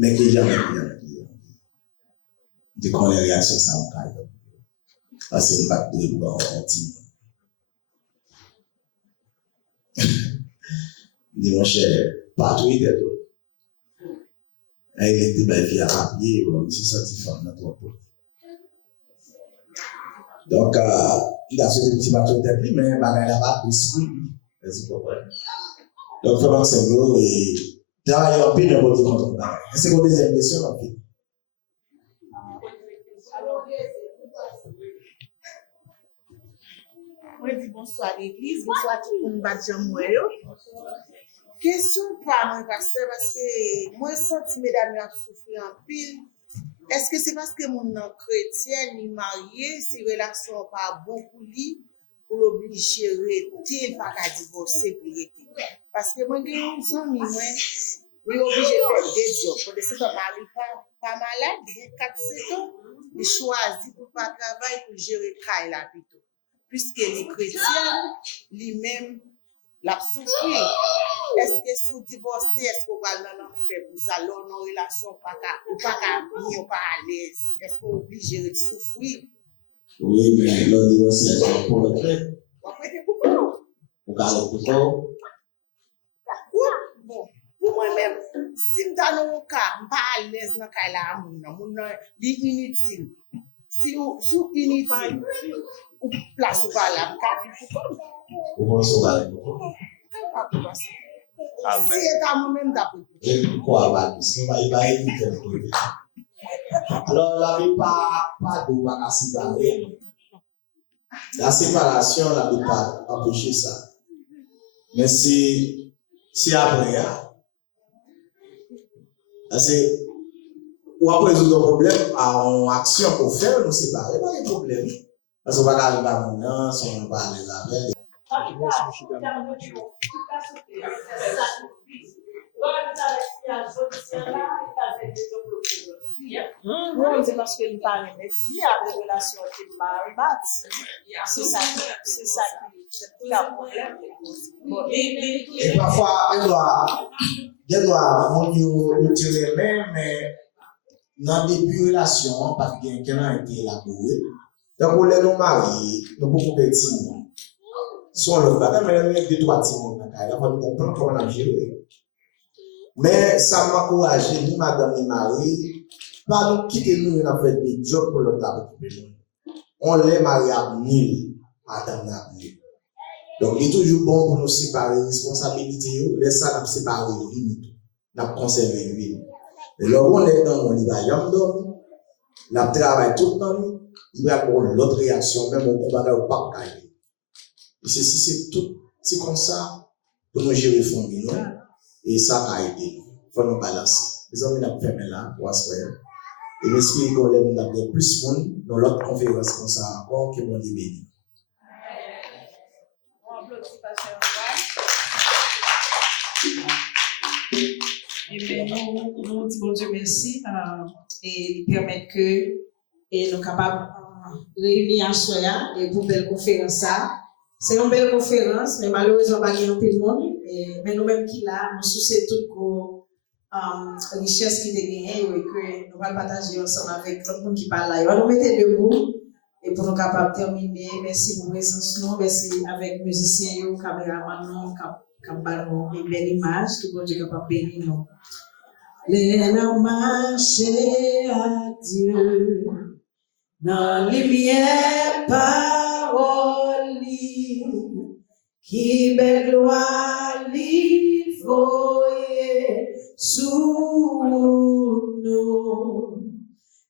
mais que jamais. De qu'on les réactions ça me caille. Parce que nous pas de boire en petit. Dis mon cher, pas tout est tout. Il était bien fait à rappeler, c'est sorti femme dans ton pot. Donc, il a fait des petits bateaux de tête, mais il n'a pas pris donc, vraiment, c'est gros et travailler en pile, on peut dire qu'on va. C'est une deuxième question en pile. Moi, je dis bonsoir à l'église, bonsoir à tout le monde qui va. Question pour moi, pasteur, parce que moi, je sens que mesdames ont souffert en pile. Est-ce que c'est parce que mon chrétien est marié, ses relations pas bon pour lui, pour l'obliger à rester, pas qu'à divorcer pour rester? Parce que moi, j'ai un ami, moi, il est obligé de faire des jobs. Pour que son mari pas malade, il a 4-7 ans, il choisit pour pas travailler, pour gérer le là plutôt. Puisque les chrétiens, lui-même, l'a souffert. Est-ce que si vous divorcez, est-ce que vous allez en faire pour ça, là, nos relations pas bien, pas à l'aise? Est-ce que vous êtes obligé de souffrir? Oui, mais le divorce, c'est pour le fait. Vous prêtez beaucoup? Vous parlez beaucoup? Bon, pour moi-même, si je suis dans un cas, je ne suis pas à l'aise dans le cas là, je suis inutile. Si vous êtes inutile, ou place ou pas là, vous pensez pas beaucoup? Si c'est à moi-même d'après. Pourquoi pas? Il va éviter le truc. Alors, la vie pas de va séparer. La séparation, la vie pas empêcher ça. Mais si après, c'est ou après résoudre le problème, en action pour faire, nous séparer, pas de problème. Parce qu'on va arriver à mon nom, si on va aller avec. C'est parce que nous parlons des filles avec des relations qui marient. C'est ça qui est le problème. Et parfois, elle doit nous tirer même, mais dans le début de la relation, parce que quelqu'un a été élaboré. Donc, pour les non-mariés, nous pouvons petits. Soit le bagage, mais nous avons 2-3 petits monde. Il faut comprendre comment on a géré. Mais ça m'a encouragé, ni madame ni mari, pas nous quitter nous, on a fait des jobs pour le travail. On les marie à 1000, madame à 1000. Donc, il est toujours bon pour nous séparer les responsabilités, laisser ça nous séparer les limites, nous conserver les limites. Et lorsqu'on est dans mon livre, il a travaillé tout le temps, il va avoir l'autre réaction, même au combat au pas cahier. Et c'est tout, c'est comme ça pour nous gérer les familles. Et ça a aidé. Il faut nous balancer. Les hommes, ils ont fait là, pour asseoir. Et l'esprit qu'on lève, nous avons plus de monde dans l'autre conférence comme ça encore que mon Dieu béni. Nous disons bon Dieu merci et permettre que nous sommes capables de réunir en soi et pour une belle conférence. C'est une belle conférence, mais malheureusement, pas de tout le monde. Mais nous-mêmes qui là, nous soucions toute la richesse qui est gagnée et que nous allons partager ensemble avec tout le monde qui parle là. Nous mettons debout et pour nous capables de terminer. Merci pour votre présence, merci avec les musiciens, les caméramans, une belle image que bon Dieu est capable de bénir nous. Les gens marchent à Dieu dans les lumières paroles qui belle gloire li voye sous nous.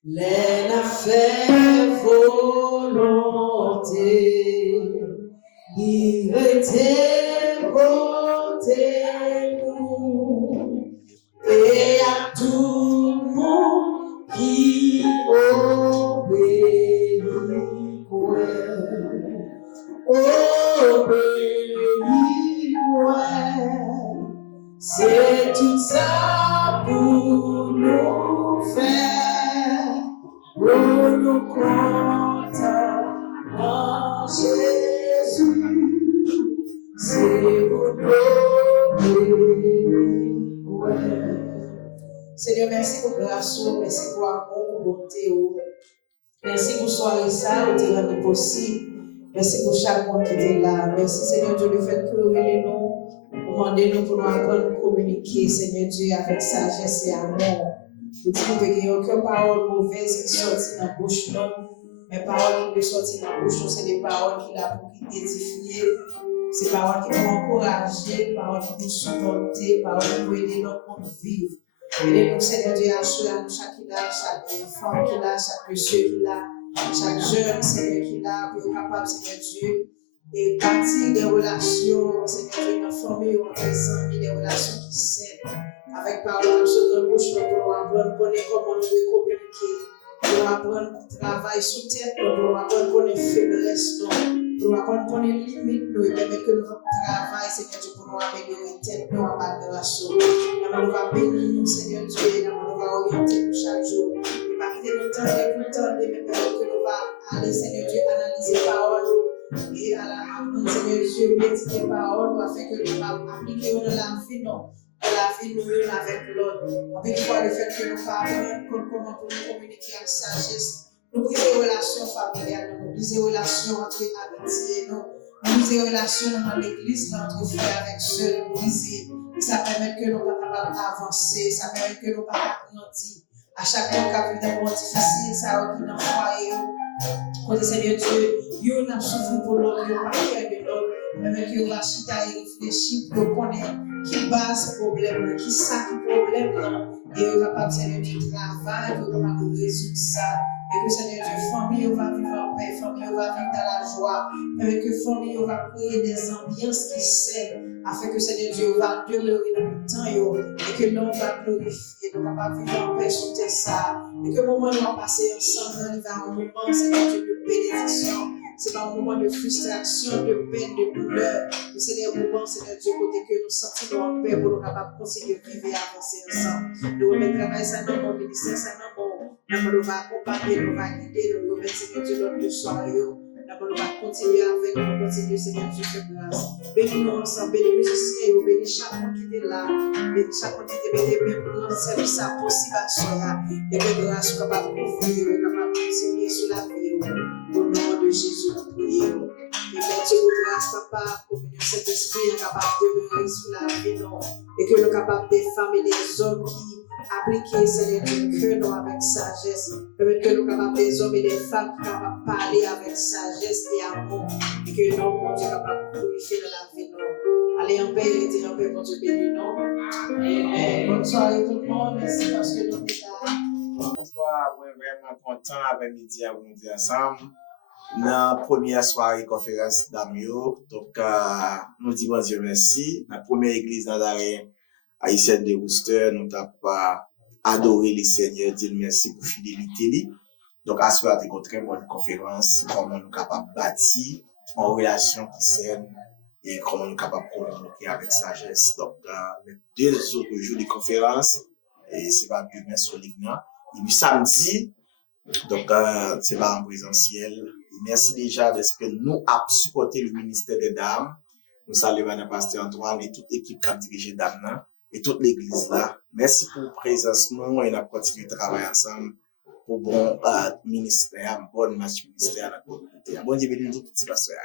Les gens fait volonté il était côté nous et à tout le monde qui obéit, c'est tout ça pour nous faire, pour nous contenter en Jésus. C'est pour nous, Seigneur, merci pour grâce, merci pour amour, pour bonté. Merci pour soirée ça, où tu rendu possible. Merci pour chaque monde qui était là. Merci Seigneur Dieu, le fait que nous demandez-nous pour nous apprendre à communiquer, Seigneur Dieu, avec sagesse et amour. Vous dites qu'il n'y a aucune parole mauvaise qui sortit dans la bouche, non. Mais paroles qui sortent dans la bouche, c'est des paroles qui la pour édifier. C'est paroles qui vont encourager, paroles qui vont supporter, paroles qui vont aider notre monde à vivre. Aidez-nous, Seigneur Dieu, à assurer à nous chaque enfant qui l'a, chaque monsieur qui l'a, chaque jeune, Seigneur, qui l'a, pour être capable, Seigneur Dieu, et bâtir des relations, Seigneur Dieu, dans la famille, entre les amis, des relations qui s'aident. Avec parole sur notre bouche, nous pouvons apprendre comment nous devons communiquer. Nous pouvons apprendre à travailler sous tête, nous pouvons apprendre qu'on est faiblesse, nous pouvons apprendre qu'on est limite, nous et permettre que nous travaillons, Seigneur Dieu, pour nous améliorer tête, nous en adoration. Nous va bénir nous, Seigneur Dieu, nous va orienter nous chaque jour. Nous va quitter notre temps, mais permettre que nous va aller, Seigneur Dieu, analyser la parole et à la Seigneur Dieu, méditer la parole, afin que nous va appliquer dans la vie, non. La vie nous une avec l'autre. Avec fois, le fait que nous parlons, comment pour nous communiquer avec sagesse. Nous brisons les relations familiales, nous brisons les relations entre amitiés, nous brisons les relations dans l'église, entre frères avec sœurs, nous brisons. Ça permet que nous soyons capables d'avancer, ça permet que nous soyons capables de grandir. À chaque fois qu'il y a des moments difficiles, ça a été dans le foyer. Côté Seigneur Dieu, nous avons souffert pour l'autre, nous avons pas de l'autre. Permet que nous achètions et réfléchir pour connaître qui base le problème, qui ça qui problème et nous sommes capables Seigneur Dieu de travailler, nous sommes capables de résoudre ça. Et que Seigneur Dieu, famille, on va vivre en paix, famille, on va vivre dans la joie. Avec que famille, on va créer des ambiances qui s'aiment, afin que Seigneur Dieu va demeurer dans le temps et que l'on va glorifier, nous sommes capables de vivre en paix sur ça. Et que le moment où on va passer ensemble, il va un moment, Seigneur Dieu, de bénédiction. C'est pas un moment de frustration, de peine, de douleur. Mais c'est des moments, Seigneur Dieu, côté que nous sentons en paix pour nous capables de continuer à vivre et avancer ensemble. Nous remettons travail ça dans mon ministère, ça dans mon. Nous va accompagner, nous va guider, nous remettre, Seigneur Dieu, notre soir. Nous va continuer avec nous, continuer, Seigneur Dieu, de grâce. Bénis-nous ensemble, bénis les musiciens, bénis chaque monde qui est là. Bénis chaque monde qui est béni pour nous servir ça possible à soi. Et que grâce soit capable de vivre, capable de continuer sur la vie. Au nom de Jésus, nous prions. Et merci pour grâce, papa, pour que cet esprit est capable de demeurer sur la vie, non. Et que nous sommes capables des femmes et des hommes qui appliquent, Seigneur Dieu, que nous avec sagesse. Permettre que nous sommes capables des hommes et des femmes qui sont capables de parler avec sagesse et amour. Et que nous sommes capables de glorifier dans la vie, non. Allez en paix, restez en paix pour Dieu béni, non. Amen. Bonne soirée tout le monde. Merci parce que nous sommes là. Bonsoir, on est vraiment content avec midi à vous ensemble. Dans la première soirée conférence d'Amio, donc nous disons Dieu merci. La première église dans l'arrêt haïtienne de Worcester, nous avons adoré le Seigneur, dire merci pour fidélité. Donc à ce moment-là, une très bonne conférence, comment nous sommes capables de bâtir en relation qui saine et comment nous sommes capables de communiquer avec sagesse. Donc les 2 autres jours de conférence, et c'est pas demain sur l'Igna. Et puis samedi, donc c'est pas en présentiel. Et merci déjà de ce que nous avons supporté le ministère des dames. Nous saluons le pasteur Antoine et toute l'équipe qui a dirigé dames et toute l'église là. Merci pour la présence nous et nous continuer de travailler ensemble pour bon ministère, bon match ministère à la communauté. Bon Dieu bénisse tout petit pasteur.